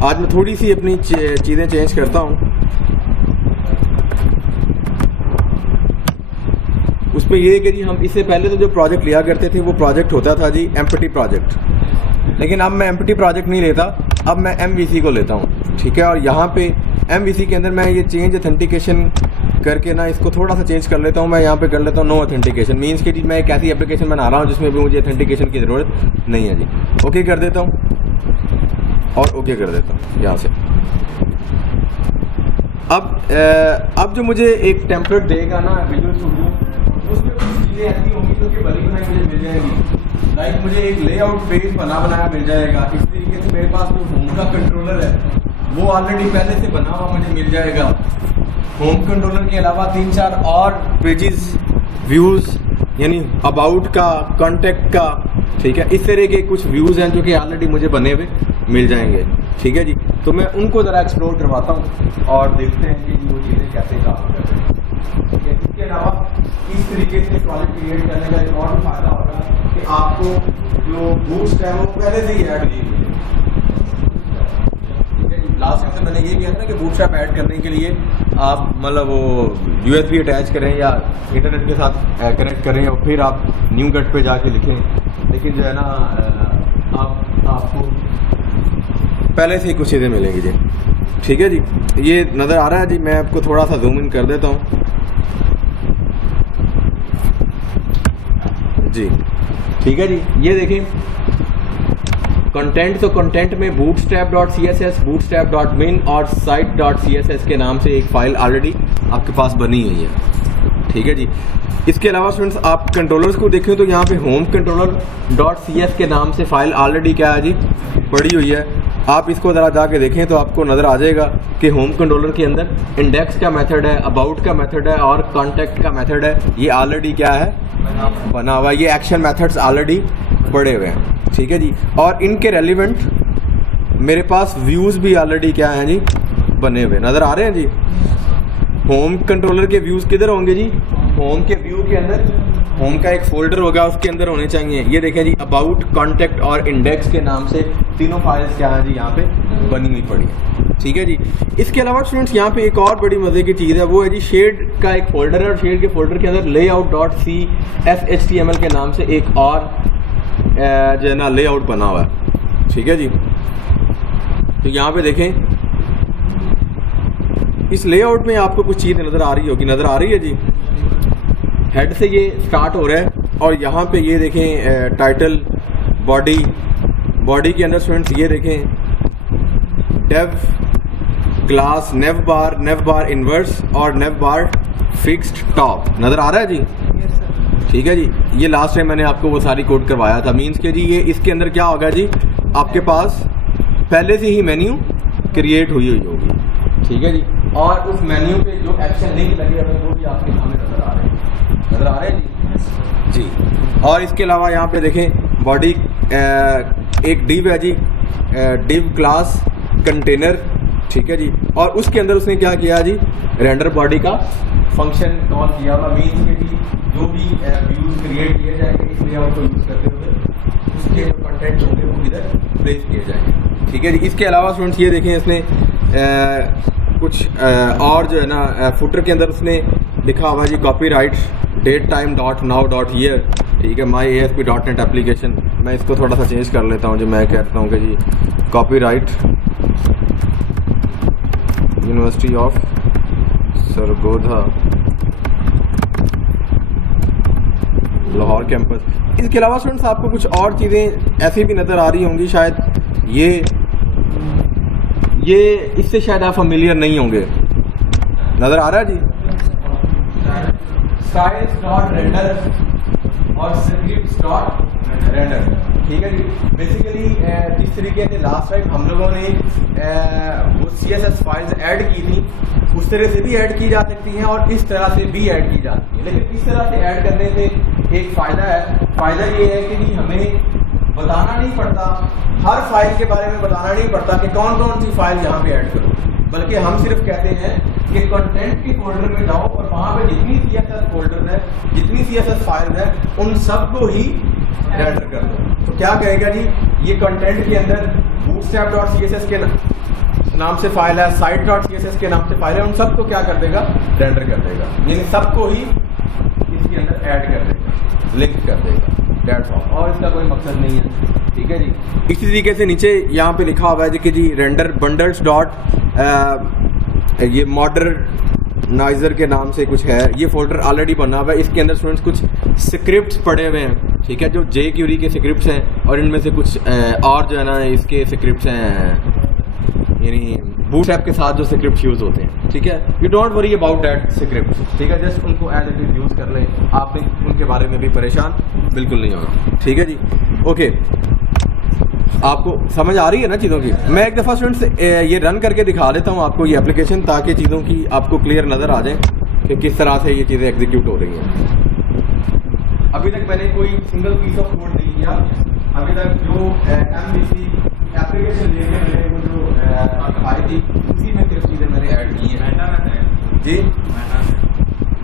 आज मैं थोड़ी सी अपनी चीज़ें चेंज करता हूँ। उसमें ये है कि जी हम इससे पहले तो जो प्रोजेक्ट लिया करते थे वो प्रोजेक्ट होता था जी एम्प्टी प्रोजेक्ट, लेकिन अब मैं एम्प्टी प्रोजेक्ट नहीं लेता, अब मैं MVC को लेता हूँ। ठीक है, और यहाँ पे MVC के अंदर मैं ये चेंज ऑथेंटिकेशन करके ना इसको थोड़ा सा चेंज कर लेता हूँ। मैं यहाँ पे कर लेता हूँ नो ऑथेंटिकेशन, मीन्स कि मैं एक ऐसी एप्लीकेशन बना रहा हूँ जिसमें भी मुझे ऑथेंटिकेशन की ज़रूरत नहीं है जी। ओके कर देता हूँ और ओके कर देता हूँ यहाँ से। अब जो मुझे एक टेम्पलेट देगा ना विजुअल स्टूडियो, उसमें कुछ चीज़ें ऐसी होंगी जो कि बनी बनाई मुझे मिल जाएंगी। लाइक मुझे एक लेआउट पेज बनाया मिल जाएगा। इस तरीके से मेरे पास जो होम का कंट्रोलर है वो ऑलरेडी पहले से बना हुआ मुझे मिल जाएगा। होम कंट्रोलर के अलावा 3-4 और पेजेस, व्यूज़ यानी अबाउट का, कॉन्टेक्ट का, ठीक है, इस तरह के कुछ व्यूज़ हैं जो कि ऑलरेडी मुझे बने हुए मिल जाएंगे। ठीक है जी, तो मैं उनको ज़रा एक्सप्लोर करवाता हूँ और देखते हैं कि वो चीज़ें कैसे काम कर रही हैं। ठीक है, इसके अलावा इस तरीके से प्रोजेक्ट क्रिएट करने का एक और फायदा होगा कि आपको जो बूस्ट है वो पहले से ही ऐड की हुई है। लास्ट टाइम तो मैंने ये किया था ना कि बूटस्ट्रैप ऐड करने के लिए आप मतलब वो USB अटैच करें या इंटरनेट के साथ कनेक्ट करें और फिर आप न्यू गट पे जाके लिखें, लेकिन जो है ना आपको पहले से ही कुछ चीज़ें मिलेंगी जी। ठीक है जी, ये नज़र आ रहा है जी, मैं आपको थोड़ा सा जूम इन कर देता हूँ जी। ठीक है जी, ये देखें कंटेंट, तो कंटेंट में bootstrap.css, bootstrap.min और site.css के नाम से एक फ़ाइल ऑलरेडी आपके पास बनी हुई है। ठीक है जी, इसके अलावा स्टूडेंट्स आप कंट्रोलर्स को देखें तो यहाँ पे होम controller.cs के नाम से फ़ाइल ऑलरेडी क्या है जी पड़ी हुई है। आप इसको ज़रा जाके देखें तो आपको नज़र आ जाएगा कि होम कंट्रोलर के अंदर इंडेक्स का मेथड है, अबाउट का मेथड है और कॉन्टैक्ट का मेथड है। ये ऑलरेडी क्या है बना हुआ, ये एक्शन मेथड्स ऑलरेडी पड़े हुए हैं। ठीक है जी, और इनके रेलिवेंट मेरे पास व्यूज़ भी ऑलरेडी क्या हैं जी बने हुए नज़र आ रहे हैं जी। होम कंट्रोलर के व्यूज़ किधर होंगे जी? होम के व्यू के अंदर होम का एक फोल्डर होगा, उसके अंदर होने चाहिए। ये देखें जी, अबाउट, कॉन्टैक्ट और इंडेक्स के नाम से तीनों फाइल्स क्या हैं जी यहाँ पे बनी हुई पड़ी है। ठीक है जी, इसके अलावा स्टूडेंट्स यहाँ पे एक और बड़ी मज़े की चीज़ है, वो है जी शेड का एक फ़ोल्डर है और शेड के फोल्डर के अंदर layout.cshtml के नाम से एक और जो है ना लेआउट बना हुआ है। ठीक है जी, तो यहाँ पे देखें इस लेआउट में आपको कुछ चीज़ नज़र आ रही होगी, नज़र आ रही है जी। हेड से ये स्टार्ट हो रहा है और यहाँ पे ये देखें टाइटल, बॉडी के अंदर स्टूडेंट्स ये देखें डेव क्लास, नेव बार इन्वर्स और नेव बार फिक्स्ड टॉप नज़र आ रहा है जी। ठीक है जी, ये लास्ट टाइम मैंने आपको वो सारी कोड करवाया था। मीन्स के जी ये इसके अंदर क्या होगा जी, आपके पास पहले से ही मेन्यू क्रिएट हुई होगी। ठीक है जी, और उस मेन्यू पे जो एक्शन लिंक लगे हुए वो भी आपके सामने नज़र आ रहे हैं जी। और इसके अलावा यहाँ पे देखें बॉडी एक डिव है जी, डिव क्लास कंटेनर। ठीक है जी, और उसके अंदर उसने क्या किया जी, रेंडर बॉडी का फंक्शन कॉल किया हुआ। मीन्स के जी जो भी व्यूज़ क्रिएट किए जाएंगे इस लेआउट को यूज़ करते हुए उसके जो कंटेंट होंगे वो इधर प्लेस किए जाएंगे। ठीक है जी, इसके अलावा स्टूडेंट्स ये देखें इसने कुछ और जो है ना फुटर के अंदर उसने लिखा हुआ जी copyright date time dot now dot year. ठीक है, माई ASP.NET एप्लीकेशन। मैं इसको थोड़ा सा चेंज कर लेता हूँ जो मैं कहता हूँ कि जी copyright university of Sargodha Lahore campus. इसके अलावा स्टूडेंट्स आपको कुछ और चीज़ें ऐसी भी नज़र आ रही होंगी, शायद ये इससे शायद आप फेमिलियर नहीं होंगे। नज़र आ रहा है जी, styles.render और scripts.render। ठीक है जी, बेसिकली जिस तरीके से लास्ट टाइम हम लोगों ने वो CSS फाइल्स ऐड की थी उस तरह से भी ऐड की जा सकती हैं और इस तरह से भी ऐड की जाती है। लेकिन इस तरह से ऐड करने से एक फ़ायदा है, फ़ायदा ये है कि जी हमें बताना नहीं पड़ता, हर फाइल के बारे में बताना नहीं पड़ता कि कौन कौन सी फाइल यहाँ पे ऐड करो, बल्कि हम सिर्फ कहते हैं कि कंटेंट के फोल्डर में जाओ और वहाँ पे जितनी CSS फोल्डर है, जितनी CSS फाइल है, उन सबको ही रेंडर कर दो। तो क्या कहेगा जी, ये कंटेंट के अंदर bootstrap.css के नाम से फाइल है, site.css के नाम से फाइल है, उन सबको क्या कर देगा, रेंडर कर देगा, यानी सबको ही इसके अंदर ऐड कर देगा, लिंक कर देगा, दैट्स ऑल, और इसका कोई मकसद नहीं है। ठीक है जी। इसी तरीके से नीचे यहाँ पे लिखा हुआ है जी कि जी रेंडर बंडल्स डॉट ये मॉडर्नाइजर के नाम से कुछ है, ये फोल्डर ऑलरेडी बना हुआ है, इसके अंदर स्टूडेंट्स कुछ स्क्रिप्ट्स पड़े हुए हैं, ठीक है, जो jQuery के स्क्रिप्ट्स हैं, और इनमें से कुछ और जो है ना इसके स्क्रिप्ट्स हैं, यानी बूटस्ट्रैप के साथ जो स्क्रिप्ट यूज़ होते हैं। ठीक है, you don't worry about that script, ठीक है, जस्ट उनको एज इट इज यूज़ कर लें, आपने उनके बारे में भी परेशान बिल्कुल नहीं होना। ठीक है जी, ओके, आपको समझ आ रही है ना चीज़ों की। मैं एक दफ़ा स्टूडेंट्स ये रन करके दिखा देता हूँ आपको ये एप्लीकेशन, ताकि चीज़ों की आपको क्लियर नज़र आ जाए कि किस तरह से ये चीज़ें एग्जीक्यूट हो रही हैं। अभी तक मैंने कोई सिंगल पीस ऑफ कोड नहीं किया, अभी तक जो MVC एप्लीकेशन लेके मैंने वो जो आई थी उसी में सिर्फ चीज़ें मैंने ऐड की हैं। जी,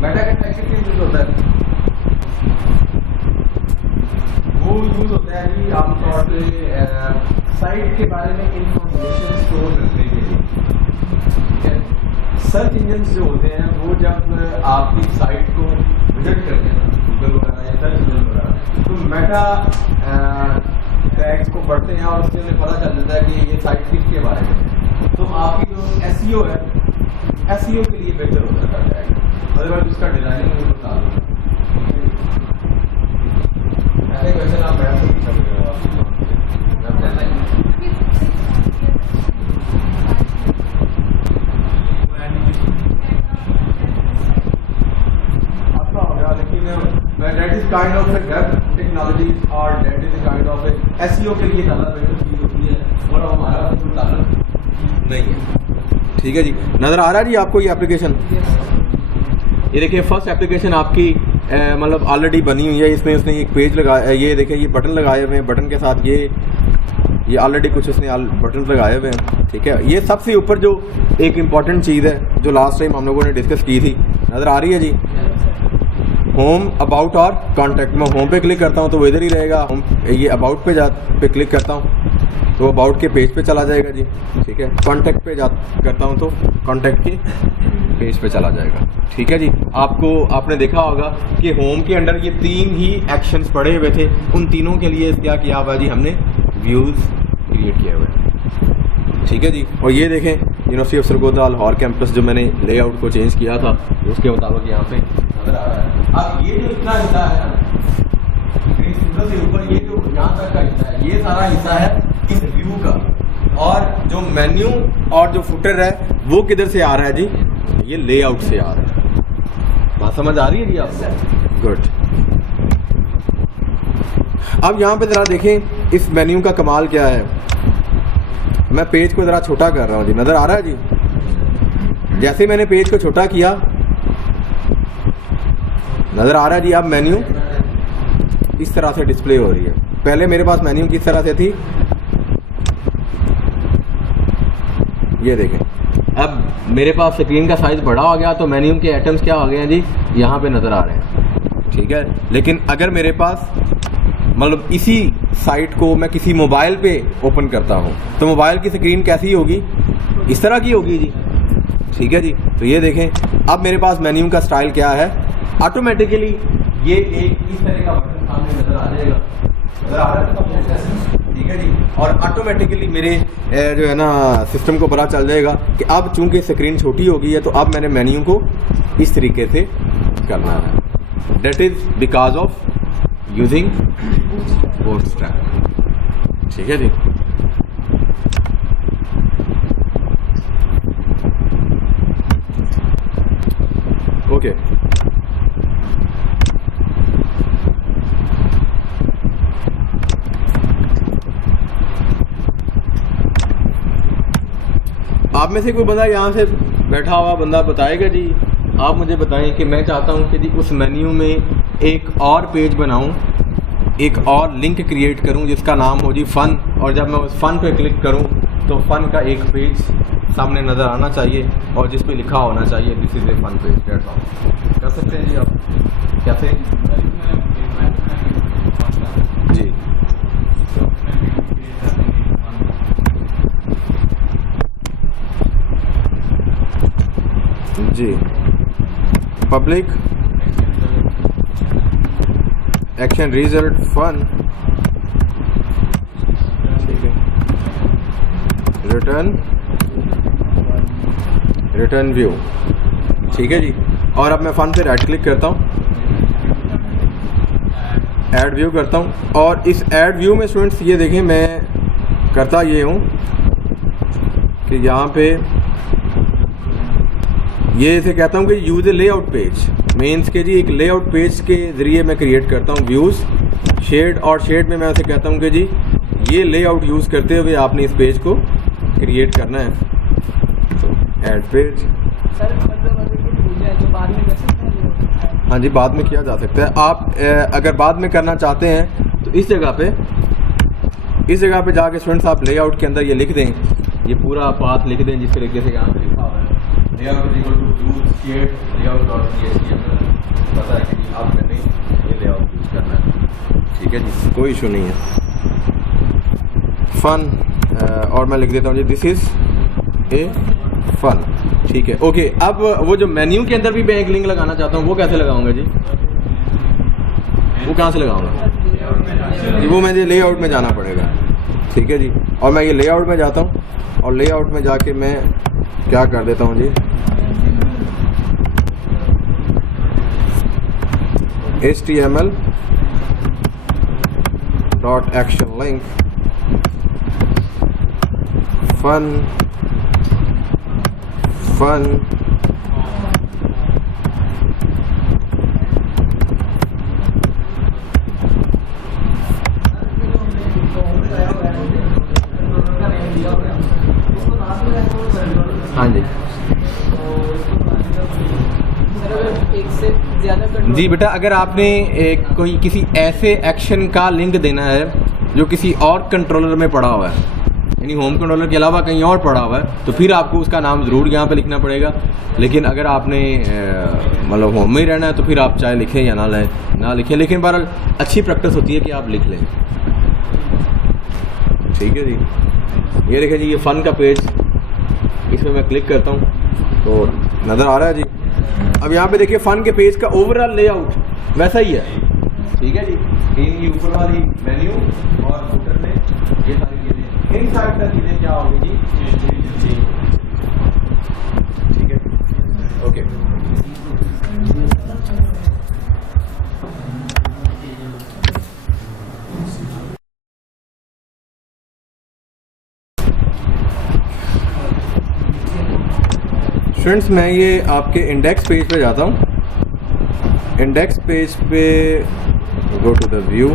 मेटा का टैग किस यूज़ होता है? वो यूज़ होता है कि आमतौर पे साइट के बारे में इंफॉर्मेशन स्टोर करने के लिए। ठीक है, सर्च इंजन जो होते हैं वो जब आपकी साइट को विजिट करते हैं गूगल वगैरह या सर्च इंजन वगैरह, तो मेटा टैग्स को पढ़ते हैं और उससे उन्हें पता चल जाता है कि ये साइट किसके बारे में है। तो आपकी जो SEO है, SEO के लिए बेहतर होता है टैग, अदरवाइज उसका डिजाइनिंग बता दूँगा। ऐसे क्वेश्चन आप मैम से पूछ सकते हो, आपका होगा, लेकिन that is kind of a web technologies और that is a kind of a SEO के लिए ज़्यादा बेहतर चीज़ होती है, और हमारा कोई ताल्लुक नहीं है। ठीक है जी, नज़र आ रहा है जी आपको ये एप्लीकेशन? ये देखिए फर्स्ट एप्लीकेशन आपकी मतलब ऑलरेडी बनी हुई है, इसमें उसने एक पेज लगाया, ये देखिए ये बटन लगाए हुए हैं, बटन के साथ ये ऑलरेडी कुछ उसने बटन लगाए हुए हैं। ठीक है, ये सबसे ऊपर जो एक इम्पॉर्टेंट चीज़ है जो लास्ट टाइम हम लोगों ने डिस्कस की थी, नज़र आ रही है जी, होम, अबाउट और कॉन्टैक्ट। मैं होम पे क्लिक करता हूँ तो वो इधर ही रहेगा, ये अबाउट पे क्लिक करता हूँ तो अबाउट के पेज पे चला जाएगा जी। ठीक है, कॉन्टैक्ट पे करता हूँ तो कॉन्टैक्ट के पेज पे चला जाएगा। ठीक है जी, आपने देखा होगा कि होम के अंदर ये 3 ही एक्शंस पड़े हुए थे, उन तीनों के लिए क्या किया हुआ जी हमने, व्यूज़ क्रिएट किए हुए हैं। ठीक है जी, और ये देखें university of Sargodha Lahore campus जो मैंने लेआउट को चेंज किया था उसके मुताबिक यहाँ पे नजर आ रहा है। अब ये जो इतना हिस्सा है ना, से ऊपर ये जो यहाँ तक का हिस्सा है, ये सारा हिस्सा है इस व्यू का, और जो मेन्यू और जो फुटर है वो किधर से आ रहा है जी, ये लेआउट से आ रहा है। बात समझ आ रही है जी आपको? गुड। अब यहाँ पे ज़रा देखें इस मेन्यू का कमाल क्या है। मैं पेज को ज़रा छोटा कर रहा हूँ जी, नज़र आ रहा है जी? जैसे मैंने पेज को छोटा किया, नज़र आ रहा है जी, अब मेन्यू इस तरह से डिस्प्ले हो रही है। पहले मेरे पास मेन्यू किस तरह से थी, ये देखें, अब मेरे पास स्क्रीन का साइज़ बड़ा हो गया तो मेन्यू के आइटम्स क्या हो गए हैं जी, यहाँ पे नज़र आ रहे हैं। ठीक है, लेकिन अगर मेरे पास मतलब इसी साइट को मैं किसी मोबाइल पे ओपन करता हूँ तो मोबाइल की स्क्रीन कैसी होगी, इस तरह की होगी जी। ठीक है जी, तो ये देखें अब मेरे पास मेन्यू का स्टाइल क्या है, ऑटोमेटिकली ये एक इस तरह का बटन सामने नज़र आ जाएगा, नज़र आ रहा है? ठीक है जी, और ऑटोमेटिकली मेरे जो है ना सिस्टम को पता चल जाएगा कि अब चूंकि स्क्रीन छोटी हो गई है तो अब मैंने मेन्यू को इस तरीके से करना है। That is because of using bootstrap. ठीक है जी, ओके। आप में से कोई बंदा यहाँ से बैठा हुआ बंदा बताएगा जी, आप मुझे बताएं कि मैं चाहता हूँ कि जी उस मेन्यू में एक और पेज बनाऊँ, एक और लिंक क्रिएट करूँ जिसका नाम हो जी फ़न, और जब मैं उस फ़न पे क्लिक करूँ तो फ़न का एक पेज सामने नज़र आना चाहिए और जिस पे लिखा होना चाहिए this is a fun page. That's all. कर सकते हैं जी आप? कैसे जी? जी पब्लिक एक्शन रिजल्ट फन, ठीक है, रिटर्न व्यू, ठीक है जी। और अब मैं फन पे राइट क्लिक करता हूँ, ऐड व्यू करता हूँ, और इस ऐड व्यू में स्टूडेंट्स ये देखें मैं करता ये हूँ कि यहाँ पे ये इसे कहता हूँ कि यूज़ ए लेआउट पेज, मेंस के जी एक लेआउट पेज के ज़रिए मैं क्रिएट करता हूँ व्यूज़, शेड, और शेड में मैं उसे कहता हूँ कि जी ये लेआउट यूज़ करते हुए आपने इस पेज को क्रिएट करना है। तो ऐड पेज, हाँ जी बाद में किया जा सकता है। आप अगर बाद में करना चाहते हैं तो इस जगह पे जाके स्टूडेंट्स आप लेआउट के अंदर ये लिख दें, ये पूरा पाथ लिख दें जिस तरीके से यहाँ पे लिखा हुआ है, layout equal to use shared layout dot CSS, पता है कि आपने ये लेआउट यूज करना है, ठीक है जी, कोई इशू नहीं है। फन, और मैं लिख देता हूँ जी दिस इज ए फन, ठीक है, ओके। अब वो जो मेन्यू के अंदर भी मैं एक लिंक लगाना चाहता हूँ, वो कैसे लगाऊंगा जी, वो कहाँ से लगाऊंगा जी, वो मुझे लेआउट में जाना पड़ेगा, ठीक है जी। और मैं ये लेआउट में जाता हूँ, और लेआउट में जाके मैं क्या कर देता हूँ जी, HTML dot action link fun, हाँ जी जी बेटा, अगर आपने कोई किसी ऐसे एक्शन का लिंक देना है जो किसी और कंट्रोलर में पड़ा हुआ है, यानी होम कंट्रोलर के अलावा कहीं और पड़ा हुआ है, तो फिर आपको उसका नाम ज़रूर यहाँ पे लिखना पड़ेगा। लेकिन अगर आपने मतलब होम में ही रहना है तो फिर आप चाहे लिखें या ना लिखें, लेकिन बहरहाल अच्छी प्रैक्टिस होती है कि आप लिख लें, ठीक है जी। ये देखें जी, ये फ़न का पेज, इसमें मैं क्लिक करता हूँ तो नज़र आ रहा है जी। अब यहाँ पे देखिए फ़न के पेज का ओवरऑल लेआउट वैसा ही है, ठीक है जी। इन ऊपर वाली मेन्यू और फुटर में ये सारी चीज़ें, इन साइड का चीज़ें क्या होगी जी, ठीक है, ओके। स्टूडेंट्स मैं ये आपके इंडेक्स पेज पे जाता हूँ, इंडेक्स पेज पे गो टू द व्यू,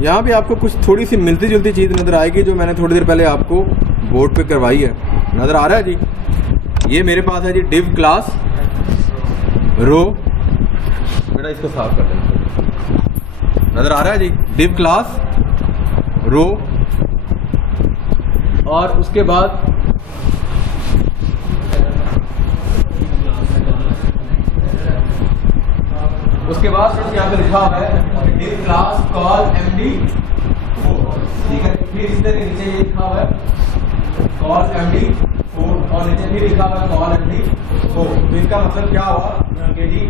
यहाँ पे आपको कुछ थोड़ी सी मिलती जुलती चीज़ नज़र आएगी जो मैंने थोड़ी देर पहले आपको बोर्ड पे करवाई है, नज़र आ रहा है जी। ये मेरे पास है जी डिव क्लास रो, बेटा इसको साफ कर देना, नज़र आ रहा है जी डिव क्लास रो, और उसके बाद यहाँ पे लिखा हुआ है डिव क्लास कॉल MD4, ठीक है। फिर इसके नीचे ये लिखा हुआ है कॉल MD4, और नीचे फिर लिखा हुआ है कॉल MD4। इसका मतलब क्या हुआ कि जी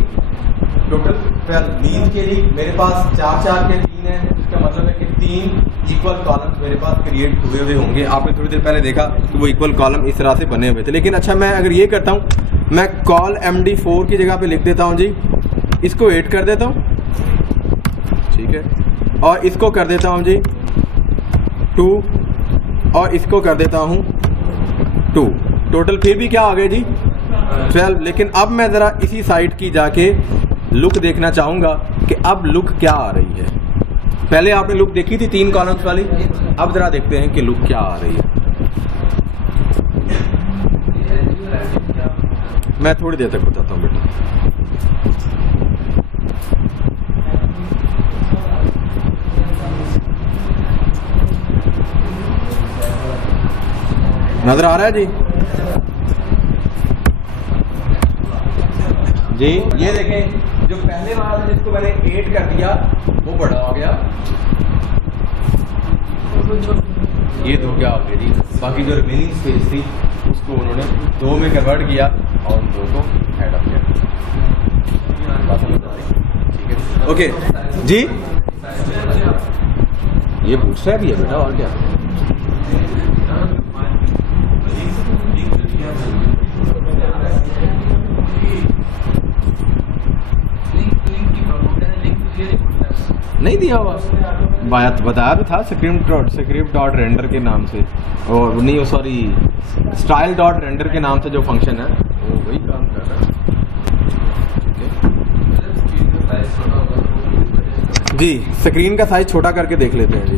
टोटल 12 मीन के लिए मेरे पास 4 के 3 है, इसका मतलब है कि 3 इक्वल कॉलम्स मेरे पास क्रिएट हुए होंगे। आपने थोड़ी देर पहले देखा कि वो इक्वल कॉलम इस तरह से बने हुए थे। लेकिन अच्छा, मैं अगर ये करता हूँ, मैं कॉल MD4 की जगह पे लिख देता हूँ जी, इसको 8 कर देता हूँ, ठीक है, और इसको कर देता हूँ जी 2, और इसको कर देता हूँ 2, टोटल फिर भी क्या आ गए जी 12। लेकिन अब मैं ज़रा इसी साइट की जाके लुक देखना चाहूँगा कि अब लुक क्या आ रही है। पहले आपने लुक देखी थी 3 कॉलम्स वाली, अब ज़रा देखते हैं कि लुक क्या आ रही है। मैं थोड़ी देर तक बताता हूँ बेटा। नजर आ रहा है जी जी, ये देखें जो पहले वाला था जिसको मैंने 8 कर दिया वो बड़ा हो गया, ये 2 गया ऑलरेडी। बाकी जो रिमेनिंग स्पेस थी उसको उन्होंने 2 में कन्वर्ट किया और उन 2 को ऐड अप किया। ठीक है, ओके जी। ये बूटस्ट्रैप ही है बेटा, और क्या। नहीं दिया हुआ, बात बताया तो था स्क्रिप्ट डॉट रेंडर के नाम से, और नहीं सॉरी स्टाइल डॉट रेंडर के नाम से जो फंक्शन है वो वही काम कर रहा है। जी स्क्रीन का साइज छोटा करके देख लेते हैं जी,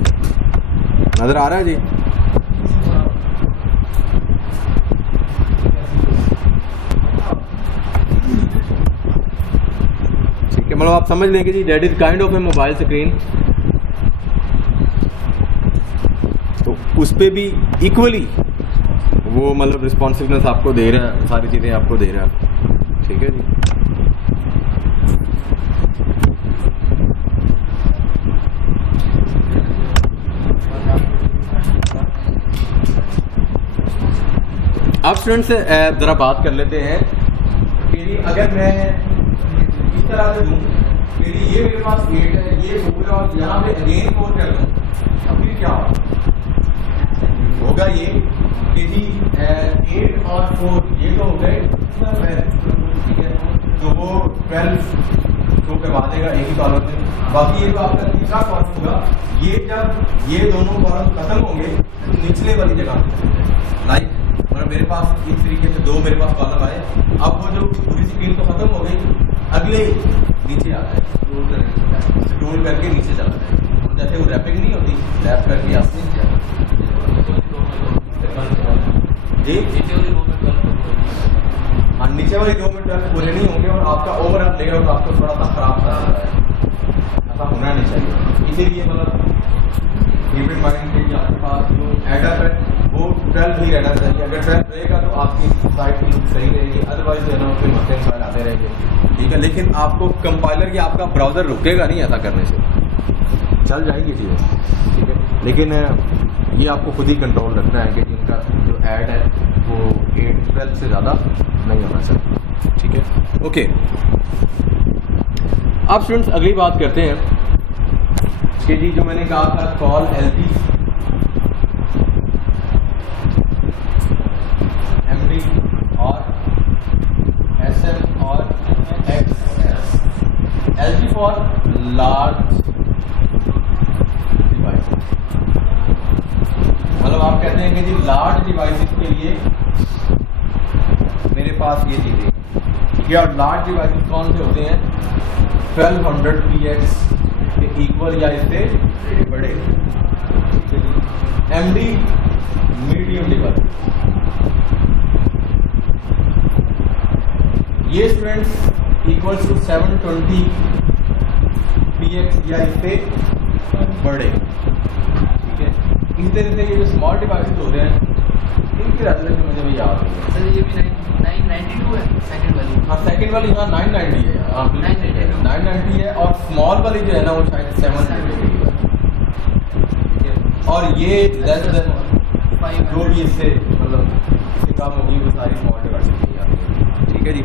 नज़र आ रहा है जी। ठीक है, मतलब आप समझ लेंगे जी that is kind of a mobile screen. तो उस पर भी इक्वली वो मतलब रिस्पॉन्सिवनेस आपको दे रहा है, सारी चीज़ें आपको दे रहा है। ठीक है जी। अब स्टूडेंट से ज़रा बात कर लेते हैं कि अगर मैं इस तरह से दूँ, ये मेरे पास 8 है, ये 4 है, और यहाँ पे अगेन 4 कर दूँ, अब फिर क्या होगा? ये कि जी 8 और 4 ये तो हो गए 12, ठीक है, तो वो 12 को करवा देगा एक ही कॉलम में। बाकी ये तो आपका तीसरा कॉलम होगा, ये जब ये दोनों कॉलम खत्म होंगे तो निचले वाली जगह लाइक, और मेरे पास इस तरीके से 2 मेरे पास कॉलम आए। अब वो जो पूरी स्क्रीन तो खत्म हो गई, अगले नीचे आता है, स्क्रॉल करके नीचे चला जाए, और जैसे वो रैपिंग नहीं होती, रैप करके आप नीचे आता जी। हाँ, नीचे वाली 2 में 12 पूरे नहीं होंगे और आपका ओवरऑल लेआउट आपको थोड़ा सा खराब सा लग रहा है, ऐसा होना नहीं चाहिए। इसीलिए मतलब कीप इन माइंड कि आपके पास जो एडर है वो 12 ही रहना चाहिए। अगर 12 रहेगा तो आपकी साइट की सही रहेगी, अदरवाइज जो है ना उसमें मसले मसाइल आते रहेंगे। ठीक है, लेकिन आपको कंपाइलर या आपका ब्राउज़र रुकेगा नहीं ऐसा करने से, चल जाएगी चीज़ें। ठीक है, लेकिन ये आपको खुद ही कंट्रोल रखना है कि इनका जो ऐड है वो 8-12 से ज़्यादा नहीं होना चाहिए। ठीक है, ओके। अब स्टूडेंट्स अगली बात करते हैं कि जी जो मैंने कहा था कॉल एलपी एमडी और एसएम और XS. LP for large device, मतलब आप कहते हैं कि जी लार्ज डिवाइसेस के लिए मेरे पास ये चीज़ें, ठीक है। और लार्ज डिवाइसेस कौन से होते हैं? 1200px के इक्वल या इससे बड़े। एमडी मीडियम डिवाइस, ये स्टूडेंट्स इक्वल टू 720px या इससे बड़े। ठीक है, इस तरह से ये जो स्मॉल डिवाइसेस होते हैं इनकी रेजोल्यूशन मुझे भी याद है सर, ये भी 992 है सेकंड वाली। हाँ सेकंड वाली, हाँ 990 है, हाँ 990 है, और स्मॉल वाली जो है ना वो शायद 700 है। और ये लेस देन 5 जो भी इससे मतलब इससे कम होगी वो सारी स्मॉल डिवाइसेस। ठीक है जी,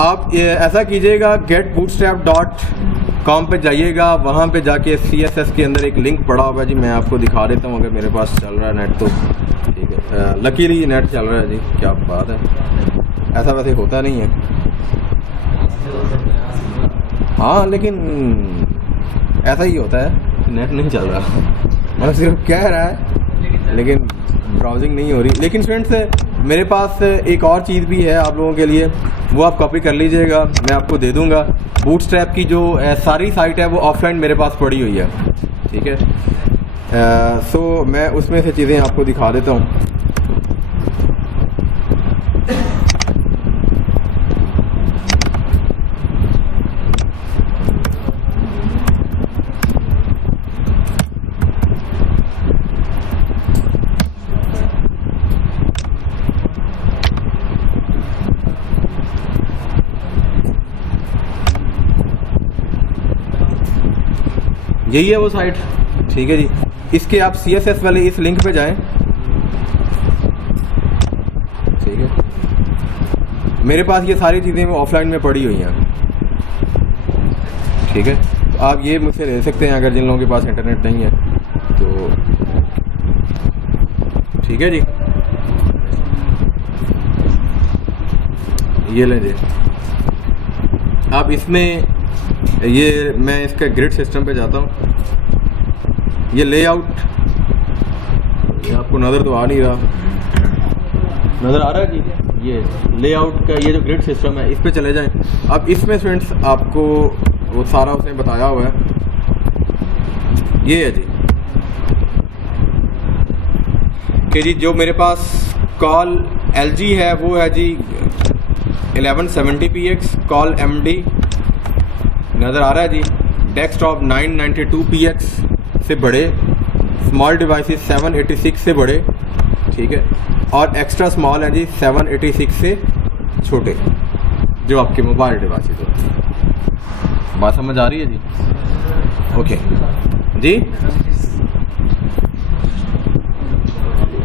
आप ऐसा कीजिएगा getbootstrap.com पे जाइएगा, वहाँ पे जाके CSS के अंदर एक लिंक पड़ा होगा जी, मैं आपको दिखा देता हूँ अगर मेरे पास चल रहा है नेट तो। ठीक है, लकीली नेट चल रहा है जी, क्या बात है, ऐसा वैसे होता नहीं है। हाँ लेकिन ऐसा ही होता है, नेट नहीं चल रहा, मतलब सिर्फ कह रहा है लेकिन ब्राउजिंग नहीं हो रही। लेकिन स्टूडेंट्स मेरे पास एक और चीज़ भी है आप लोगों के लिए, वो आप कॉपी कर लीजिएगा, मैं आपको दे दूंगा। बूटस्ट्रैप की जो सारी साइट है वो ऑफलाइन मेरे पास पड़ी हुई है। ठीक है, सो मैं उसमें से चीज़ें आपको दिखा देता हूँ। यही है वो साइट। ठीक है जी, इसके आप CSS वाले इस लिंक पे जाएं, ठीक है। मेरे पास ये सारी चीज़ें वो ऑफलाइन में पड़ी हुई हैं, ठीक है। तो आप ये मुझसे ले सकते हैं अगर जिन लोगों के पास इंटरनेट नहीं है तो, ठीक है जी। ये लें जी आप इसमें, ये मैं इसका ग्रिड सिस्टम पे जाता हूँ। ये लेआउट, ये आपको नज़र तो आ नहीं रहा, नज़र आ रहा है जी। ये लेआउट का ये जो ग्रिड सिस्टम है, इस पे चले जाएं। अब इसमें फ्रेंड्स आपको वो सारा उसने बताया हुआ है। ये है जी कि जी जो मेरे पास कॉल LG है वो है जी 1170px, कॉल MD नज़र आ रहा है जी। डेस्कटॉप 992px से बड़े, स्मॉल डिवाइसेस 786 से बड़े, ठीक है। और एक्स्ट्रा स्मॉल है जी 786 से छोटे, जो आपके मोबाइल डिवाइसेस होते हैं। बात समझ आ रही है जी? ओके जी।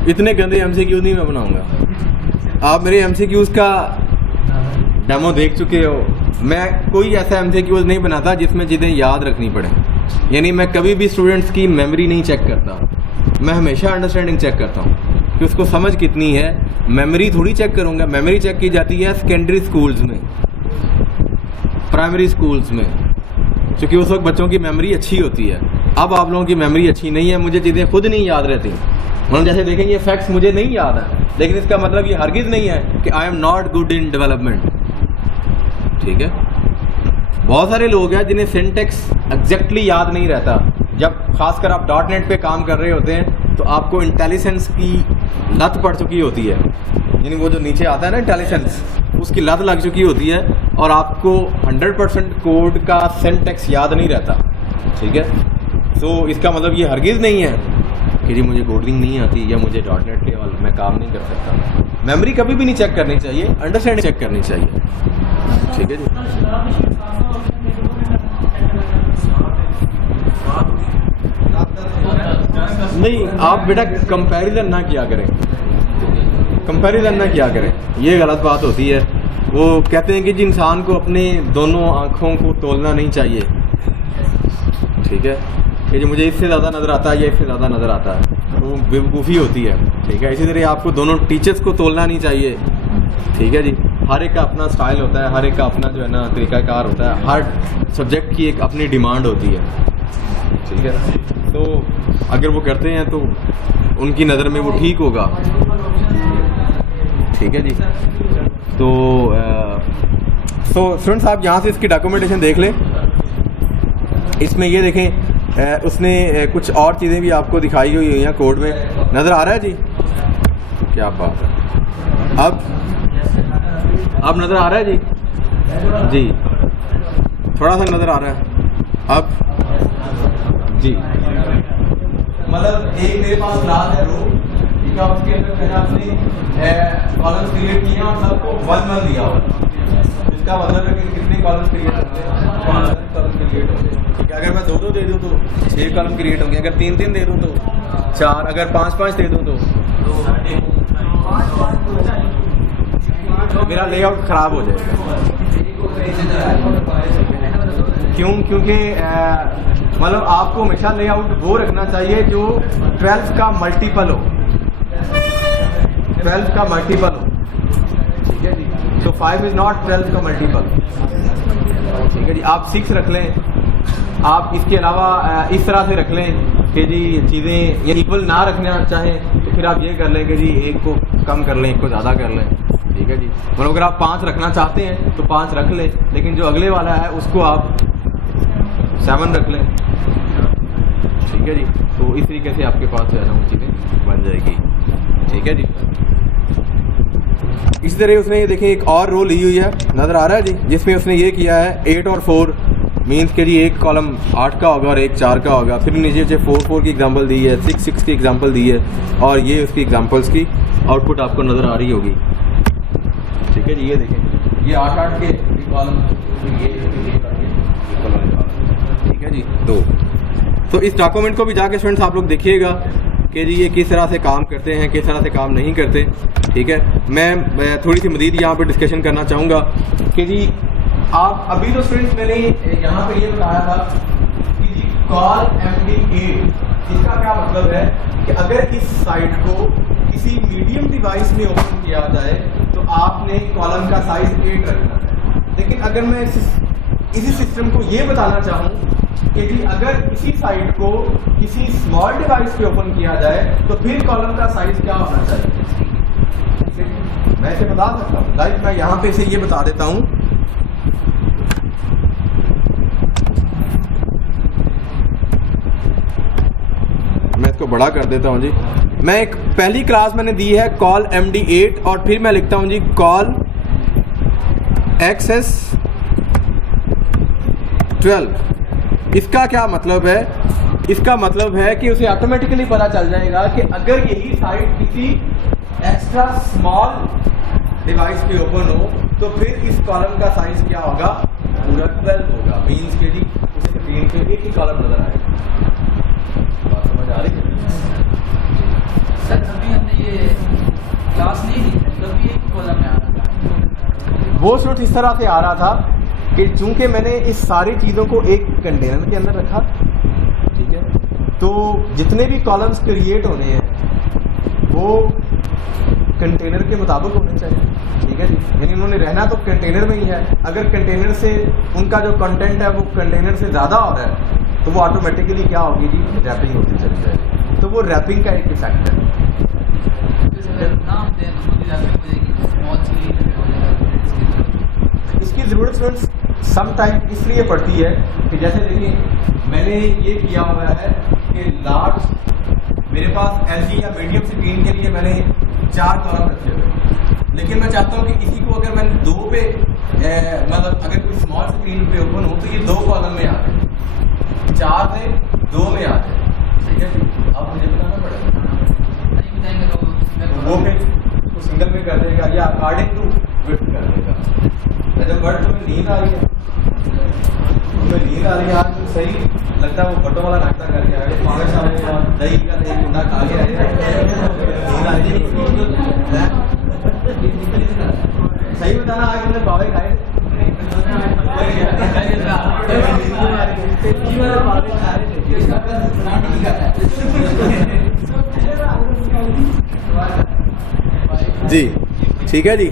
इतने गंदे MCQ नहीं मैं बनाऊंगा। आप मेरे MCQs का डेमो देख चुके हो। मैं कोई ऐसा MCQs नहीं बनाता जिसमें चीज़ें याद रखनी पड़े। यानी मैं कभी भी स्टूडेंट्स की मेमोरी नहीं चेक करता, मैं हमेशा अंडरस्टैंडिंग चेक करता हूँ कि उसको समझ कितनी है। मेमोरी थोड़ी चेक करूँगा। मेमोरी चेक की जाती है सेकेंडरी स्कूल्स में, प्राइमरी स्कूल्स में, क्योंकि उस वक्त बच्चों की मेमोरी अच्छी होती है। अब आप लोगों की मेमोरी अच्छी नहीं है, मुझे चीज़ें खुद नहीं याद रहती। मतलब जैसे देखेंगे फैक्ट्स मुझे नहीं याद है, लेकिन इसका मतलब ये हरगिज़ नहीं है कि I am not good in development, ठीक है। बहुत सारे लोग हैं जिन्हें सिंटेक्स एग्जैक्टली याद नहीं रहता। जब खासकर आप .NET पे काम कर रहे होते हैं तो आपको इंटेलिजेंस की लत पड़ चुकी होती है, यानी वो जो नीचे आता है ना इंटेलिजेंस, उसकी लत लग चुकी होती है और आपको 100% कोड का सिंटेक्स याद नहीं रहता, ठीक है। तो इसका मतलब ये हरगिज़ नहीं है कि जी मुझे कोडिंग नहीं आती या मुझे .NET लेवल मैं काम नहीं कर सकता। मेमोरी कभी भी नहीं चेक करनी चाहिए, अंडरस्टैंडिंग चेक करनी चाहिए, ठीक है जी। नहीं, आप बेटा कंपैरिजन ना किया करें, कंपैरिजन ना किया करें, ये गलत बात होती है। वो कहते हैं कि जी इंसान को अपने दोनों आँखों को तोलना नहीं चाहिए, ठीक है। कि जो मुझे इससे ज़्यादा नज़र आता है या इससे ज़्यादा नज़र आता है, वो बेवकूफ़ी होती है, ठीक है। इसी तरह आपको दोनों टीचर्स को तोलना नहीं चाहिए, ठीक है जी। हर एक का अपना स्टाइल होता है, हर एक का अपना जो है ना तरीक़ाकार होता है, हर सब्जेक्ट की एक अपनी डिमांड होती है, ठीक है। तो अगर वो करते हैं तो उनकी नज़र में वो ठीक होगा, ठीक है जी। तो स्टूडेंट्स आप यहाँ से इसकी डॉक्यूमेंटेशन देख लें। इसमें ये देखें उसने कुछ और चीज़ें भी आपको दिखाई हुई हैं कोड में, नज़र आ रहा है जी? क्या बात है। अब नज़र आ रहा है जी? थोड़ा सा नज़र आ रहा है अब जी। मतलब एक मेरे पास क्लास है रो, ठीक है, उसके अंदर मैंने अपने कॉलम्स क्रिएट किए और सबको 1 दिया हुआ। इसका मतलब है कि कितने कॉलम्स क्रिएट होते हैं? 5 कॉलम क्रिएट होते हैं, ठीक है। अगर मैं 2-2 दे दूँ तो 6 कॉलम क्रिएट होंगे, अगर 3-3 दे दूँ तो 4, अगर 5-5 दे दूँ तो मेरा लेआउट ख़राब हो जाएगा। क्यों? क्योंकि मतलब आपको हमेशा लेआउट वो रखना चाहिए जो 12 का मल्टीपल हो, 12 का मल्टीपल हो, ठीक है जी। तो 5 इज़ नॉट 12 का मल्टीपल, ठीक है जी। आप 6 रख लें, आप इसके अलावा इस तरह से रख लें कि जी चीज़ें ये इक्वल ना रखना चाहें तो फिर आप ये कर लें कि जी 1 को कम कर लें, 1 को ज़्यादा कर लें, ठीक है जी। मतलब अगर आप 5 रखना चाहते हैं तो 5 रख लें, लेकिन जो अगले वाला है उसको आप 7 रख लें, ठीक है जी। तो इस तरीके से आपके पास जो है ना वो चीज़ें बन जाएगी, ठीक है जी। इसी तरह उसने ये देखें एक और रो ली हुई है, नज़र आ रहा है जी, जिसमें उसने ये किया है 8 और 4 मीन्स के जी एक कॉलम 8 का होगा और एक 4 का होगा। फिर नीचे 4 की एग्जांपल दी है, 6 की एग्जांपल दी है, और ये उसकी एग्जांपल्स की आउटपुट आपको नज़र आ रही होगी, ठीक है जी। ये देखें ये 8 के कॉलम, ठीक है जी। तो तो इस डॉक्यूमेंट को भी जाके स्टूडेंट्स आप लोग देखिएगा कि जी ये किस तरह से काम करते हैं, किस तरह से काम नहीं करते। ठीक है, मैं थोड़ी सी मज़ीद यहाँ पे डिस्कशन करना चाहूँगा कि जी आप अभी तो स्टूडेंट्स मैंने यहाँ पे ये बताया था कि जी कॉल MD8 इसका क्या मतलब है कि अगर इस साइट को किसी मीडियम डिवाइस में ओपन किया जाए तो आपने कॉलम का साइज 8 रखना है। लेकिन अगर मैं इसी सिस्टम को ये बताना चाहूँ कि जी अगर इसी साइट को किसी स्मॉल डिवाइस पे ओपन किया जाए तो फिर कॉलम का साइज क्या होना चाहिए, मैं इसे बता सकता हूँ। लाइक मैं यहाँ पे इसे ये बता देता हूँ। मैं इसको बड़ा कर देता हूँ जी। मैं एक पहली क्लास मैंने दी है कॉल MD8 और फिर मैं लिखता हूँ जी कॉल XS 12। इसका क्या मतलब है? इसका मतलब है कि उसे ऑटोमेटिकली पता चल जाएगा कि अगर यही साइट किसी एक्स्ट्रा स्मॉल डिवाइस पे ओपन हो तो फिर इस कॉलम का साइज क्या होगा, पूरा 12 होगा। मीन्स के जी उसे स्क्रीन पे एक ही कॉलम नजर आएगा। बात समझ आ रही है? सर अभी हमने ये क्लास नहीं दी तो भी एक कॉलम में आ रहा था, वो शूट इस तरह से आ रहा था कि चूंकि मैंने इस सारी चीज़ों को एक कंटेनर के अंदर रखा, ठीक है, तो जितने भी कॉलम्स क्रिएट होने हैं वो कंटेनर के मुताबिक होने चाहिए। ठीक है जी, यानी उन्होंने रहना तो कंटेनर में ही है। अगर कंटेनर से उनका जो कंटेंट है वो कंटेनर से ज़्यादा हो रहा है तो वो ऑटोमेटिकली क्या होगी जी, रैपिंग होती चली जाएगी। तो वो रैपिंग का एक इफेक्ट है। इसकी ज़रूरत स्टूडेंट्स सम टाइम इसलिए पड़ती है कि जैसे देखिए मैंने ये किया हुआ है कि लार्ज मेरे पास LG या मीडियम स्क्रीन के लिए मैंने 4 कॉलम रखे हुए, लेकिन मैं चाहता हूँ कि इसी को अगर मैंने 2 पे मतलब अगर कोई स्मॉल स्क्रीन पे ओपन हो तो ये 2 कॉलम में आ जाए, 4 से 2 में आ जाए। ठीक है, अब मुझे बताना पड़ेगा, नहीं बताएंगे तो वो फिर उसको सिंगल में कर देगा या अकॉर्डिंग टू विड्थ कर देगा। जब वर्ड तुम्हें नींद आ रही है, तुम्हें नींद आ रही है आज तो सही लगता है वो बटो वाला नाश्ता करके आए, पागल साहब दही का एक गुंडा खा के आए, नींद आ रही है। सही बताना आज तुमने पावे खाए? जी ठीक है जी।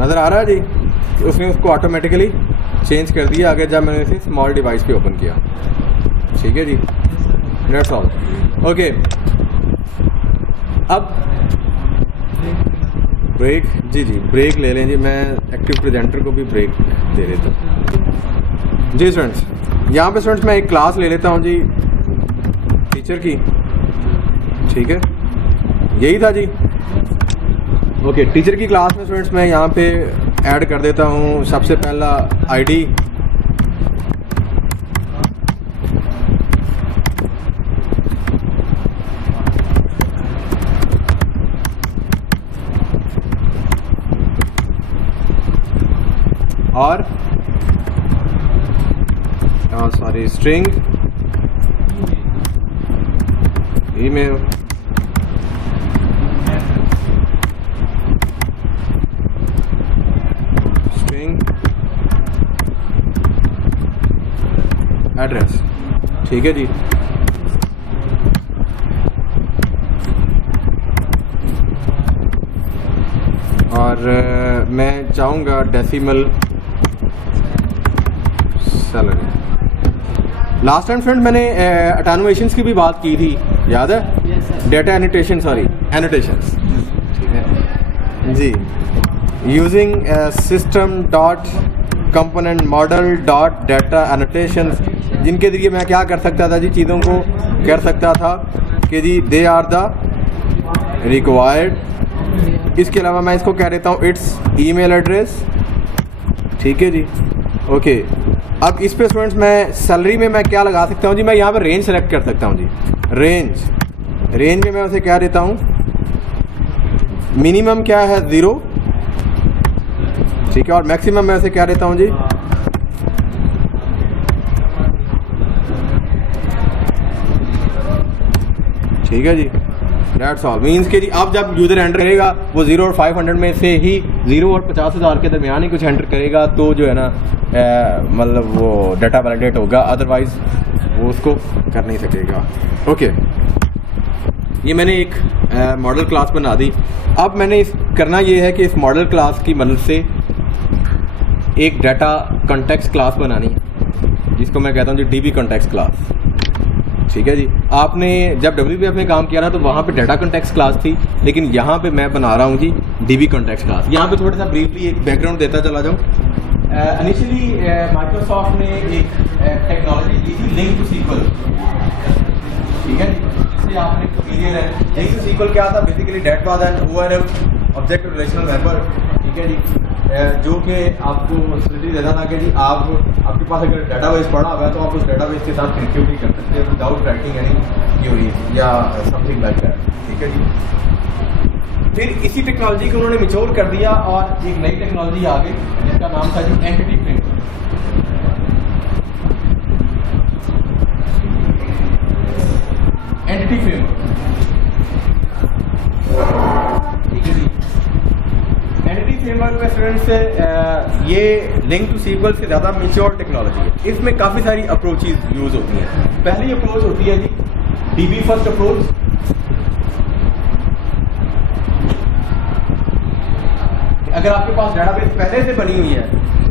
नज़र आ रहा है जी, उसने उसको ऑटोमेटिकली चेंज कर दिया अगर जब मैंने इसे स्मॉल डिवाइस पे ओपन किया। ठीक है जी, दैट्स ऑल। ओके, अब ब्रेक जी ब्रेक ले लें जी। मैं एक्टिव प्रेजेंटर को भी ब्रेक दे देता हूँ जी। स्टूडेंट्स यहाँ पे स्टूडेंट्स मैं एक क्लास ले लेता हूँ जी टीचर की। ठीक है, यही था जी। ओके, टीचर की क्लास में स्टूडेंट्स मैं यहाँ पे ऐड कर देता हूँ सबसे पहला ID, और सॉरी स्ट्रिंग, ईमेल, एड्रेस। ठीक है जी। और मैं चाहूँगा decimal salary. Last time friend मैंने अटेनुएशंस की भी बात की थी, याद है? Data annotation, sorry annotations. ठीक है जी। Using system dot component model dot data annotations, जिनके जरिए मैं क्या कर सकता था जी, चीज़ों को कर सकता था कि जी दे आर द रिक्वायर्ड। इसके अलावा मैं इसको कह देता हूँ इट्स ईमेल एड्रेस, ठीक है जी। ओके, अब इस पे स्टूडेंट्स मैं सैलरी में मैं क्या लगा सकता हूँ जी, मैं यहाँ पर रेंज सेलेक्ट कर सकता हूँ जी। रेंज में मैं उसे क्या देता हूँ, मिनिमम क्या है 0, ठीक है, और मैक्सिमम मैं उसे क्या देता हूँ जी, ठीक है जी। दैट्स ऑल मीन्स के जी अब जब यूज़र एंटर करेगा वो 0 और 500 में से ही 0 और 50,000 के दरमियान ही कुछ एंटर करेगा तो जो है ना मतलब वो डाटा वैलिडेट होगा, अदरवाइज वो उसको कर नहीं सकेगा। ओके, ये मैंने एक मॉडल क्लास बना दी। अब मैंने करना ये है कि इस मॉडल क्लास की मदद से एक डाटा कॉन्टेक्स्ट क्लास बनानी है, जिसको मैं कहता हूँ जी डीबी कॉन्टेक्स्ट क्लास, ठीक है जी। आपने जब WPF में काम किया था तो वहाँ पे डाटा कॉन्टेक्स्ट क्लास थी, लेकिन यहाँ पे मैं बना रहा हूँ जी डीबी कॉन्टेक्स्ट क्लास। यहाँ पे थोड़ा सा ब्रीफली एक बैकग्राउंड देता चला जाऊँ। इनिशियली माइक्रोसॉफ्ट ने एक टेक्नोलॉजी दी थी लिंक टू सीक्वल, ठीक है, जिससे आपने क्लियर है। लिंक टू सीक्वल क्या था, basically that was an ORM object relational member, ठीक है जी, जो कि आपको फैसिलिटी देता था कि जी आपके पास अगर डाटाबेस पड़ा हुआ है तो आप उस डाटाबेस के साथ कनेक्टिविटी कर सकते हैं विदाउट राइटिंग एनी क्वेरी या समथिंग लाइक दैट, ठीक है जी। फिर इसी टेक्नोलॉजी को उन्होंने मैच्योर कर दिया और एक नई टेक्नोलॉजी आ गई जिसका नाम था जी एंटिटी फ्रेमवर्क। एंटिटी फ्रेमवर्क, ठीक है जी। एंटिटी फ्रेमवर्क में स्टूडेंट्स ये लिंक टू सीक्वल से ज़्यादा मैच्योर टेक्नोलॉजी है। इसमें काफ़ी सारी अप्रोचेज यूज़ होती हैं। पहली अप्रोच होती है जी डीबी फर्स्ट अप्रोच। अगर आपके पास डाटाबेस पहले से बनी हुई है,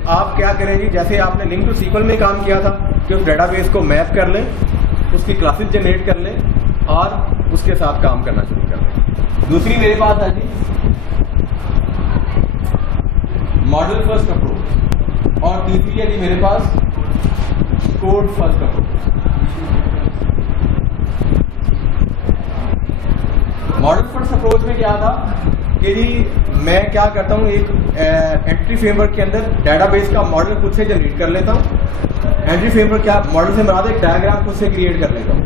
आप क्या करें जी, जैसे आपने लिंक टू सीक्वल में काम किया था कि उस डाटाबेस को मैप कर लें, उसकी क्लासेस जनरेट कर लें और उसके साथ काम करना शुरू कर लें। दूसरी मेरे पास है जी मॉडल फर्स्ट अप्रोच, और तीसरी है जी मेरे पास code first approach. Model first approach में क्या था कि जी मैं क्या करता हूँ, एक एंटिटी फ्रेमवर्क के अंदर डाटाबेस का मॉडल खुद से जनरेट कर लेता हूँ। एंटिटी फ्रेमवर्क क्या मॉडल से बना दे, एक डायग्राम खुद से क्रिएट कर लेता हूँ,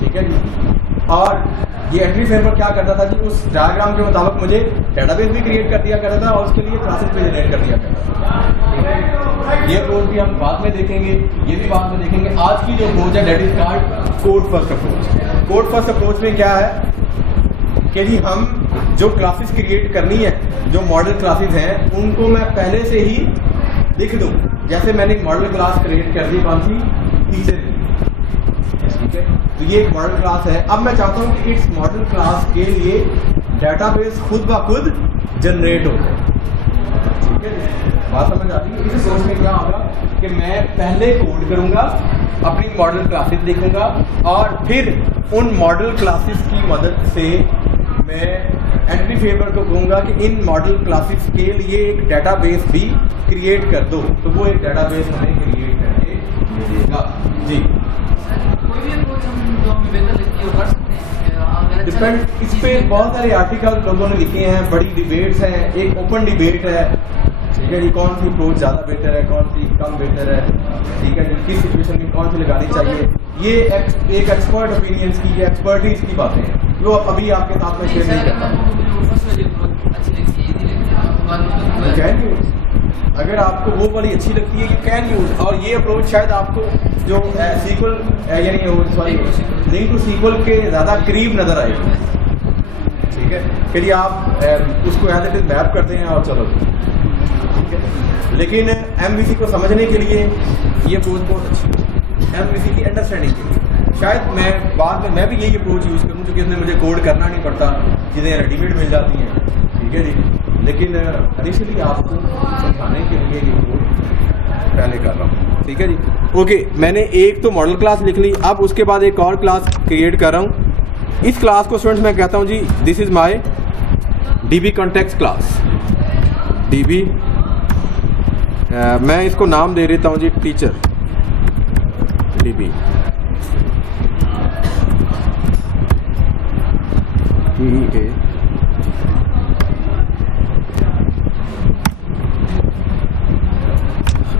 ठीक है जी। और ये एंटिटी फ्रेमवर्क क्या करता था कि उस डायग्राम के मुताबिक मुझे डाटाबेस भी क्रिएट कर दिया करता था और उसके लिए क्लासेस भी जनरेट कर दिया करता था। ये अप्रोच भी हम बाद में देखेंगे, ये भी बाद में देखेंगे। आज की जो अप्रोच है that is called code first approach. Code first approach में क्या है कि जी हम जो क्लासेस क्रिएट करनी है, जो मॉडल क्लासेस हैं, उनको मैं पहले से ही लिख दूँ। जैसे मैंने एक मॉडल क्लास क्रिएट कर दी, कौन सी, टीचर की, ठीक है। तो ये एक मॉडल क्लास है। अब मैं चाहता हूँ कि इस मॉडल क्लास के लिए डाटाबेस खुद ब खुद जनरेट हो जाए, ठीक है। बात समझ आती है। इस सोच में क्या होगा कि मैं पहले कोड करूँगा, अपनी मॉडल क्लासेस लिखूँगा और फिर उन मॉडल क्लासेस की मदद से मैं एंटिटी फ्रेमवर्क को कहूँगा कि इन मॉडल क्लासेस के लिए एक डाटाबेस भी क्रिएट कर दो, तो वो एक डाटाबेस हमें क्रिएट करके मिलेगा जी। कोई भी अप्रोच हम जो हमें बेहतर लगती है वो कर सकते हैं। डिपेंड, इस पे बहुत सारे आर्टिकल लोगों ने लिखे हैं, बड़ी डिबेट्स हैं, एक ओपन डिबेट है, ठीक है जी, कौन सी अप्रोच ज़्यादा बेहतर है, कौन सी कम बेहतर है, ठीक है जी, किस सिचुएशन में कौन सी लगानी चाहिए। ये एक एक्सपर्ट ओपिनियंस की, एक्सपर्टीज की बातें हैं जो अभी आपके साथ में शेयर नहीं करता। कैन यूज, अगर आपको वो वाली अच्छी लगती है, यू कैन यूज। और ये अप्रोच शायद आपको जो सीक्वल यानी सॉरी लिंक टू सीक्वल के ज़्यादा करीब नज़र आएगी, ठीक है। फिर आप उसको एज इट इज मैप करते हैं और चलो, ठीक है। लेकिन MVC को समझने के लिए ये अप्रोच बहुत अच्छी है, MVC की अंडरस्टैंडिंग के लिए। शायद मैं बाद में मैं भी यही अप्रोच यूज़ करूँ क्योंकि इसमें मुझे कोड करना नहीं पड़ता, चीज़ें रेडीमेड मिल जाती हैं, ठीक है जी। लेकिन इनिशियली आपको समझाने के लिए ये कोड पहले कर रहा हूँ, ठीक है जी। ओके, मैंने एक तो मॉडल क्लास लिख ली। अब उसके बाद एक और क्लास क्रिएट कर रहा हूँ। इस क्लास को स्टूडेंट्स मैं कहता हूँ जी this is my DB context class. DB मैं इसको नाम दे देता हूँ जी टीचर डीबी। DBA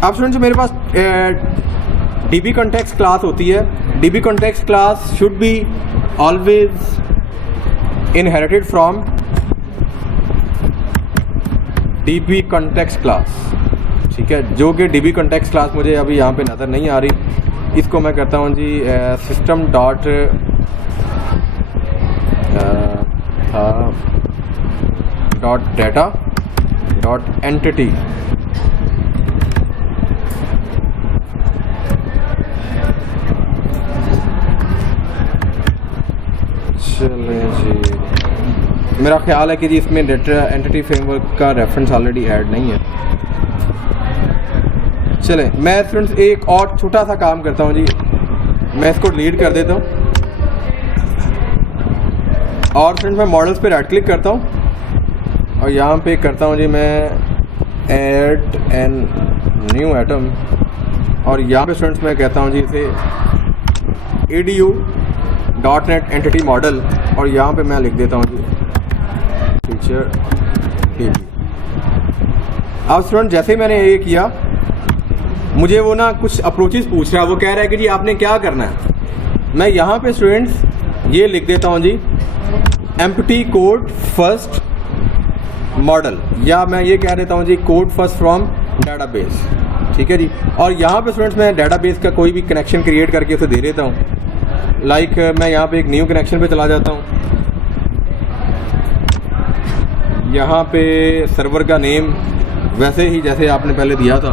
अब स्टूडेंट्स मेरे पास DB context क्लास होती है. DB context class should be always inherited from DB context class. ठीक है, जो कि DB context क्लास मुझे अभी यहाँ पे नज़र नहीं आ रही. इसको मैं करता हूँ जी system dot data dot entity. चलें जी, मेरा ख्याल है कि जी इसमें डेटा एंटिटी फ्रेमवर्क का रेफरेंस ऑलरेडी ऐड नहीं है. चलें, मैं स्टूडेंट्स एक और छोटा सा काम करता हूँ जी. मैं इसको डिलीट कर देता हूँ और स्टूडेंट्स मैं मॉडल्स पे राइट क्लिक करता हूँ और यहाँ पे करता हूँ जी मैं ऐड एन न्यू एटम और यहाँ पे स्टूडेंट्स मैं कहता हूँ जी इसे edu.net एंटिटी मॉडल और यहाँ पे मैं लिख देता हूँ जी टीचर DB. अब स्टूडेंट जैसे ही मैंने ये किया मुझे वो ना कुछ अप्रोचेस पूछ रहा है. वो कह रहा है कि जी आपने क्या करना है. मैं यहाँ पे स्टूडेंट्स ये लिख देता हूँ जी एम्प्टी कोड फर्स्ट मॉडल या मैं ये कह देता हूँ जी कोड फर्स्ट फ्रॉम डाटाबेस. ठीक है जी, और यहाँ पे स्टूडेंट्स मैं डाटाबेस का कोई भी कनेक्शन क्रिएट करके उसे दे देता हूँ. लाइक मैं यहाँ पे एक न्यू कनेक्शन पे चला जाता हूँ. यहाँ पे सर्वर का नेम वैसे ही जैसे आपने पहले दिया था.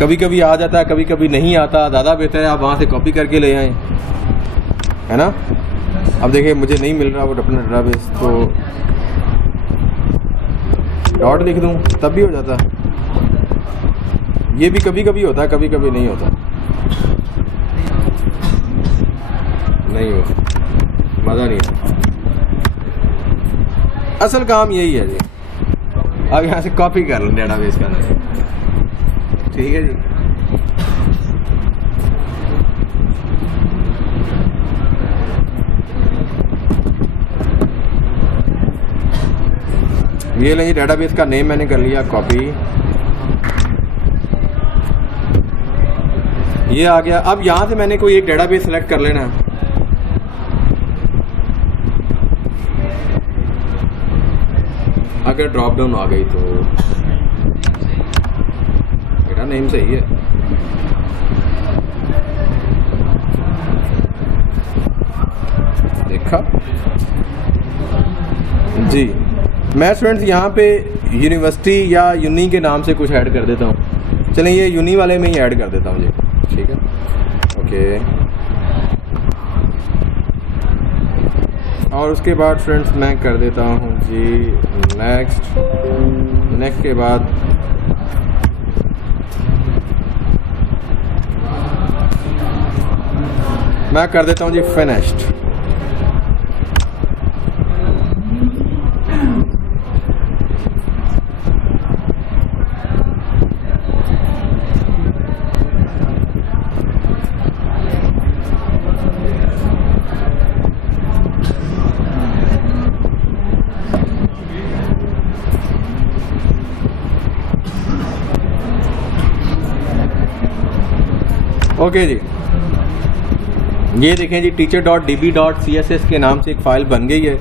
कभी कभी आ जाता है, कभी कभी नहीं आता. ज़्यादा बेहतर है आप वहाँ से कॉपी करके ले आएँ, है ना. अब देखिए मुझे नहीं मिल रहा वो अपना डेटाबेस, तो डॉट लिख दूँ तब भी हो जाता. ये भी कभी कभी होता है, कभी कभी नहीं होता. नहीं हो, मज़ा नहीं है. असल काम यही है जी. अब यहाँ से कॉपी कर लें डेटाबेस का नाम. ठीक है जी. ये लें जी डेटाबेस का नेम मैंने कर लिया कॉपी. ये आ गया. अब यहाँ से मैंने कोई एक डेटाबेस सेलेक्ट कर लेना है. अगर ड्रॉप डाउन आ गई तो मेरा नेम सही है. देखा जी. मैं स्टूडेंट्स यहाँ पे यूनिवर्सिटी या यूनी के नाम से कुछ ऐड कर देता हूँ. चलें ये यूनी वाले में ही ऐड कर देता हूँ जी. ठीक है, ओके. और उसके बाद फ्रेंड्स मैं कर देता हूँ जी नेक्स्ट. नेक्स्ट के बाद मैं कर देता हूँ जी फिनिश्ड. ओके जी. ये देखें जी teacher.db.css के नाम से एक फ़ाइल बन गई है.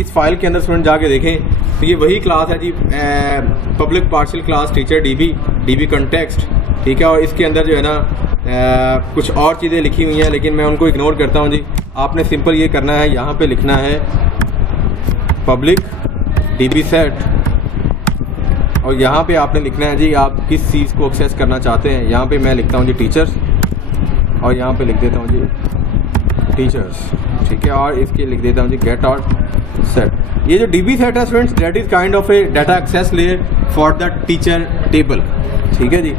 इस फाइल के अंदर स्टूडेंट जाके देखें तो ये वही क्लास है जी public partial class teacher DB context. ठीक है, और इसके अंदर जो है ना कुछ और चीज़ें लिखी हुई हैं लेकिन मैं उनको इग्नोर करता हूँ जी. आपने सिंपल ये करना है, यहाँ पे लिखना है पब्लिक DB set और यहाँ पे आपने लिखना है जी आप किस चीज़ को एक्सेस करना चाहते हैं. यहाँ पे मैं लिखता हूँ जी टीचर्स और यहाँ पे लिख देता हूँ जी टीचर्स. ठीक है, और इसके लिख देता हूँ जी गेट और सेट. ये जो DB सेट है students that is kind of a data access layer for the teacher table. ठीक है जी.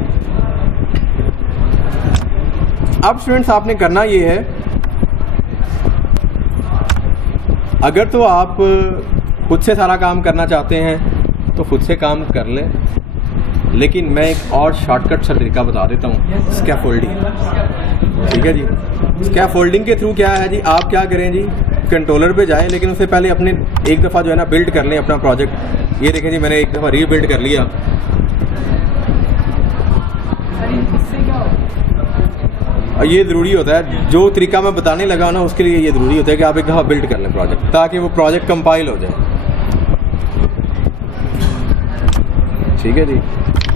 अब स्टूडेंट्स आपने करना ये है, अगर तो आप खुद से सारा काम करना चाहते हैं तो खुद से काम कर लें, लेकिन मैं एक और शॉर्टकट सा तरीका बता देता हूँ, स्कैफोल्डिंग. ठीक है जी. स्कैफोल्डिंग के थ्रू क्या है जी, आप क्या करें जी कंट्रोलर पे जाएं, लेकिन उससे पहले अपने एक दफ़ा जो है ना बिल्ड कर लें अपना प्रोजेक्ट। ये देखें जी, मैंने एक दफ़ा रीबिल्ड कर लिया। और ये ज़रूरी होता है, जो तरीका मैं बताने लगा ना उसके लिए ये ज़रूरी होता है कि आप एक दफ़ा बिल्ड कर लें प्रोजेक्ट, ताकि वो प्रोजेक्ट कंपाइल हो जाए। ठीक है जी,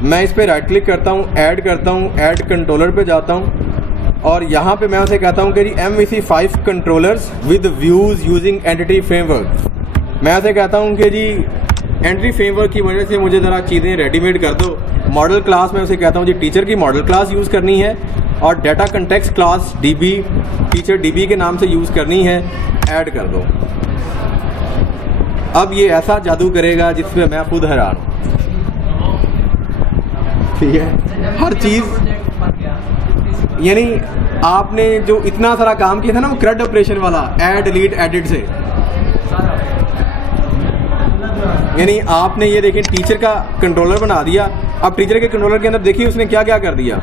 मैं इस पर राइट क्लिक करता हूँ, ऐड करता हूँ, ऐड कंट्रोलर पे जाता हूँ और यहाँ पे मैं उसे कहता हूँ कि जी MVC5 controllers with views using entity framework. मैं उसे कहता हूँ कि जी एंटिटी फ्रेमवर्क की वजह से मुझे ज़रा चीज़ें रेडीमेड कर दो। मॉडल क्लास में उसे कहता हूँ जी टीचर की मॉडल क्लास यूज़ करनी है और data context class DB teacher DB के नाम से यूज़ करनी है, ऐड कर दो। अब ये ऐसा जादू करेगा जिसमें मैं खुद हैरान हूँ। ठीक है, हर चीज़, यानी आपने जो इतना सारा काम किया था ना वो CRUD ऑपरेशन वाला, ऐड डिलीट एडिट से, यानी आपने ये देखें टीचर का कंट्रोलर बना दिया। अब टीचर के कंट्रोलर के अंदर देखिए उसने क्या क्या कर दिया।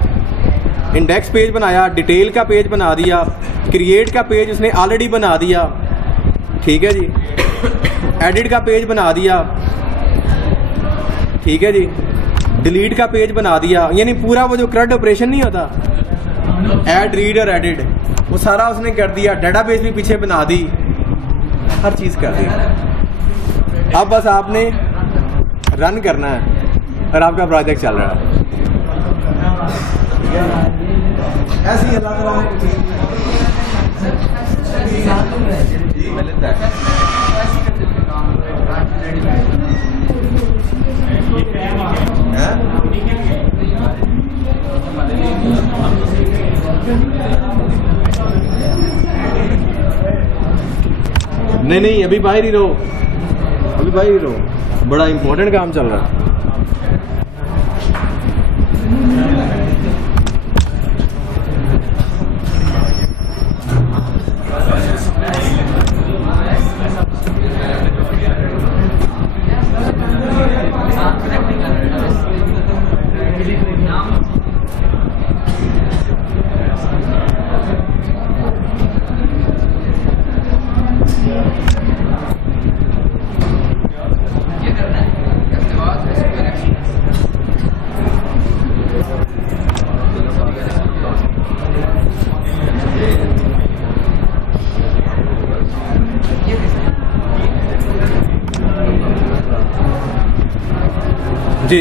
इंडेक्स पेज बनाया, डिटेल का पेज बना दिया, क्रिएट का पेज उसने ऑलरेडी बना दिया। ठीक है जी, एडिट का पेज बना दिया। ठीक है जी, डिलीट का पेज बना दिया। यानी पूरा वो जो CRUD ऑपरेशन नहीं होता, ऐड रीड और एडिट, वो सारा उसने कर दिया। डेटाबेस भी पीछे बना दी, हर चीज़ कर दी। अब बस आपने रन करना है और आपका प्रोजेक्ट चल रहा है। ऐसी नहीं, अभी बाहर ही रहो, अभी बाहर ही रहो, बड़ा इंपॉर्टेंट काम चल रहा है। जी,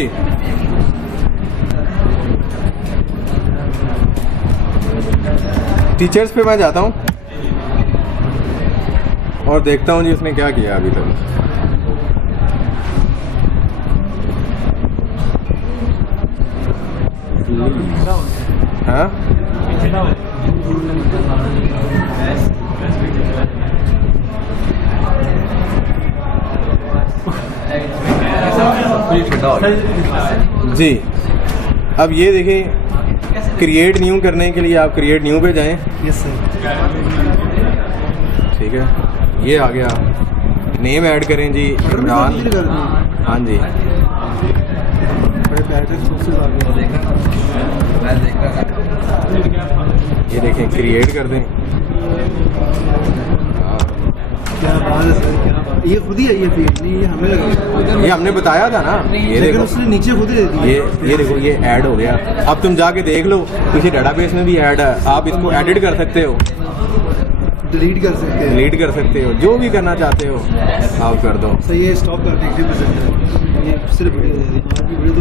टीचर्स पे मैं जाता हूँ और देखता हूँ जी उसने क्या किया अभी तक। हाँ, जी, अब ये देखें, क्रिएट न्यू करने के लिए आप क्रिएट न्यू पे जाएं। Yes sir. ठीक है, ये आ गया। नेम ऐड करें जी, इमरान। हाँ जी, ये देखें, क्रिएट कर दें। क्या बात है सर, क्या बात है। ये खुद ही है, ये फील्ड नहीं, ये हमें लगा, ये हमने बताया था ना। ये देखो, उसने नीचे खुद ही दे दी। ये देखो, ये ऐड हो गया। अब तुम जाके देख लो, किसी डेटाबेस में भी ऐड है, आप इसको एडिट कर सकते हो, डिलीट कर सकते हो, डिलीट कर सकते हो, जो भी करना चाहते हो आप कर दो। सही है, स्टॉप कर दें। ये सिर्फ वीडियो